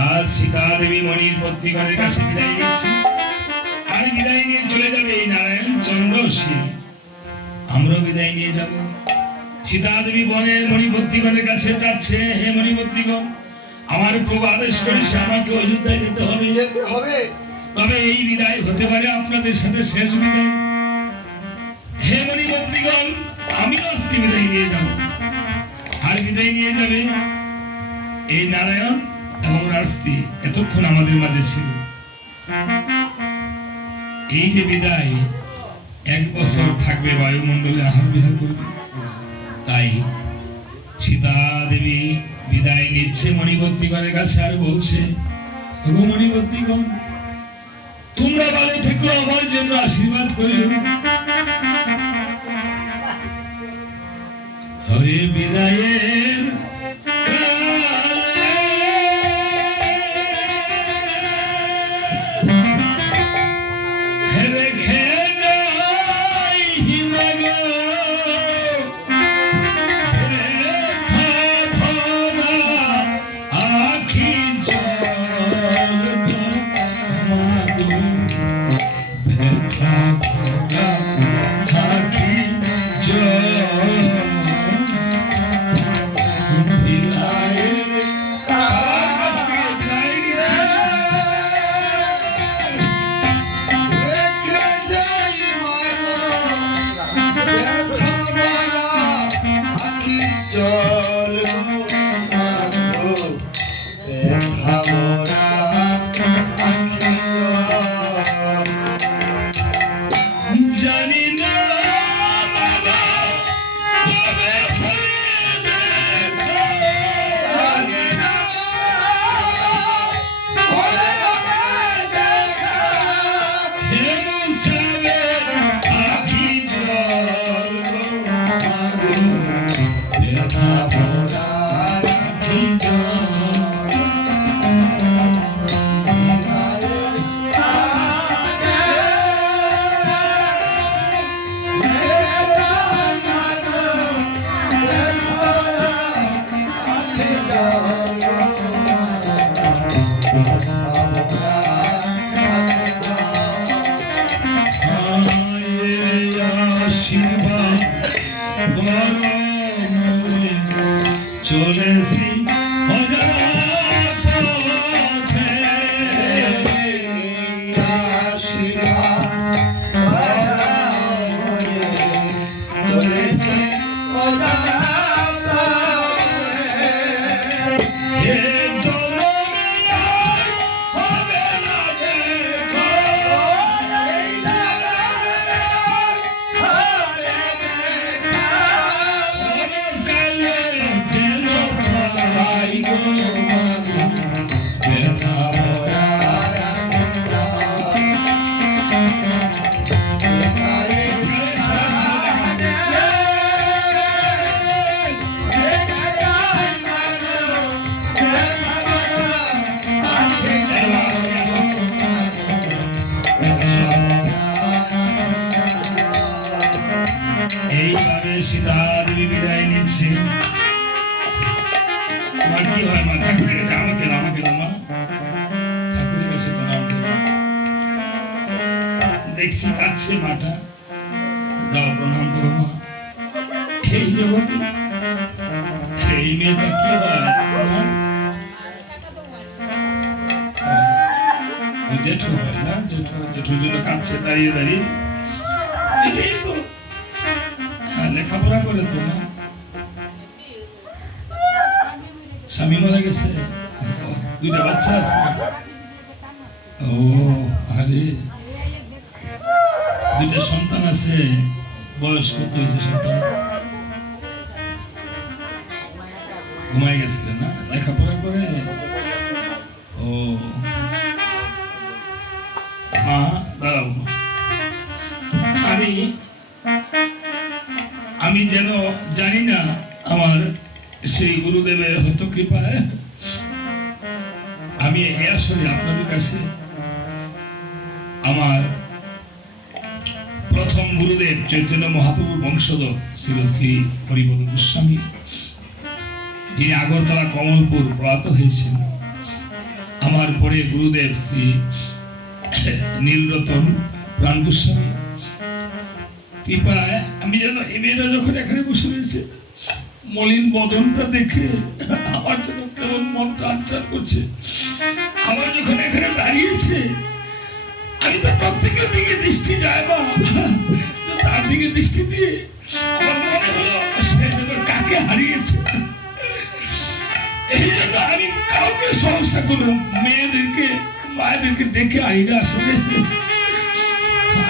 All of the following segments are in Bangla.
আজ সীতা দেবী মণির পত্নীগণের কাছে বিদায় নিচ্ছে, আর বিদায় নিয়ে চলে যাবে এই নারায়ণ চন্দ্র শীল। আমরা বিদায় নিয়ে যাব। সীতা দেবী বনের মণিপত্নীগণের কাছে যাচ্ছে, হে মণিপত্নীগণ, আমার প্রভু আদেশ করেছে আমাকে অযোধ্যায় যেতে হবে। তবে এই বিদায় হতে পারে আপনাদের সাথে শেষ বিদায়। হে মণিপত্নীগণ, আমিও আজকে বিদায় নিয়ে যাব। আর বিদায় নিয়ে যাবে এই নারায়ণ এবং রাস্তি এতক্ষণ আমাদের মাঝে ছিল। এই যে বিদায় 1 বছর থাকবে, বায়ুমণ্ডলে আহার বিহার করবে। তাই সীতা দেবী বিদায় নিচ্ছে মণিপত্নীগণের কাছে, আর বলছে, ওগো মণিপত্নীগণ, তোমরা ভালো থেকো, আমার জন্য আশীর্বাদ করিও। হরে বিদায়ের চলেছি সীতা দেবী বিদায় নিচ্ছে। তোমার কি হয় মা? ঠাকুরের কাছে আমাকে মা, ঠাকুরের কাছে তো নাম দেখছি কাছে মাটা, যাও প্রণাম করো মা। এই জগতে এই মেয়েটা কি হয়? জেঠু হয় না? জেঠু জন্য কাঁদছে দাঁড়িয়ে দাঁড়িয়ে। এটাই তো লেখাপড়া করে তো না, স্বামী মারা গেছে, 2টা বাচ্চা আছে। ও আরে 2টা সন্তান আছে। বয়স কত হয়েছে সন্তান? ঘুমাই গেছিলেন না? লেখাপড়া করে। ও মা দাঁড়াও, আমি যেন জানি না আমার সেই গুরুদেবের হয়তো কৃপায় আমি আসলে আপনাদের কাছে আমার প্রথম গুরুদেব চৈতন্য মহাপ্রভুর বংশধর শ্রী শ্রী হরিপদ গোস্বামী, যিনি আগরতলা কমলপুর প্রয়াত হয়েছেন, আমার পরে গুরুদেব শ্রী নীলরতন প্রাণ গোস্বামী কৃপায় আমি যেন এই মেয়েটা যখন এখানে বসে রয়েছে মলিন বদনটা দেখে আমার যেন কেমন মনটা আনচার করছে। আবার যখন এখানে দাঁড়িয়েছে আমি তো প্রত্যেকের দিকে দৃষ্টি যায় বা তার দিকে দৃষ্টি দিয়ে আমার মনে হলো সে যেন কাকে হারিয়েছে। এই জন্য আমি কাউকে সমস্যা কোনো মেয়েদেরকে মায়েদেরকে ডেকে আনি না, আসলে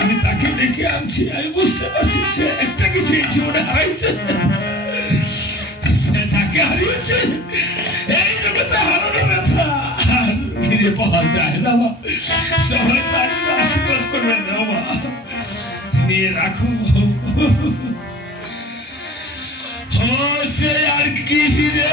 আমি তাকে ডেকে আনছি। আমি বুঝতে পারছি সে একটা কিছু এই জীবনে হারাইছে, সে যাকে হারিয়েছে এই জগতে হারানো ব্যথা আর ফিরে পাওয়া যায় না। সবাই তার জন্য আশীর্বাদ করবেন বাবা, নিয়ে রাখো। সে আর কি ফিরে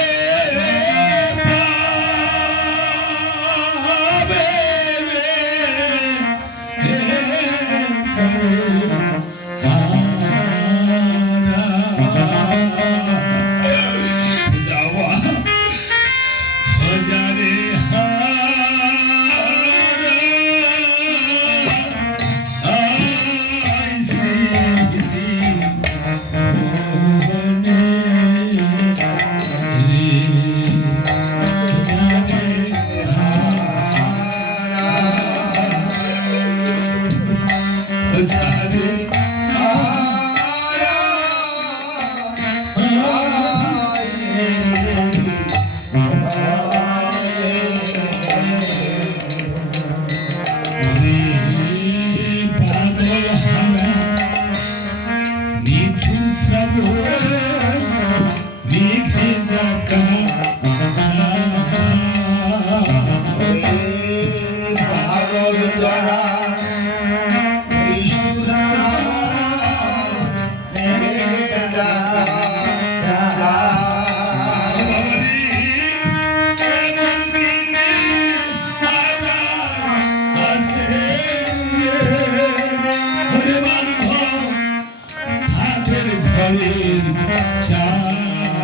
Hey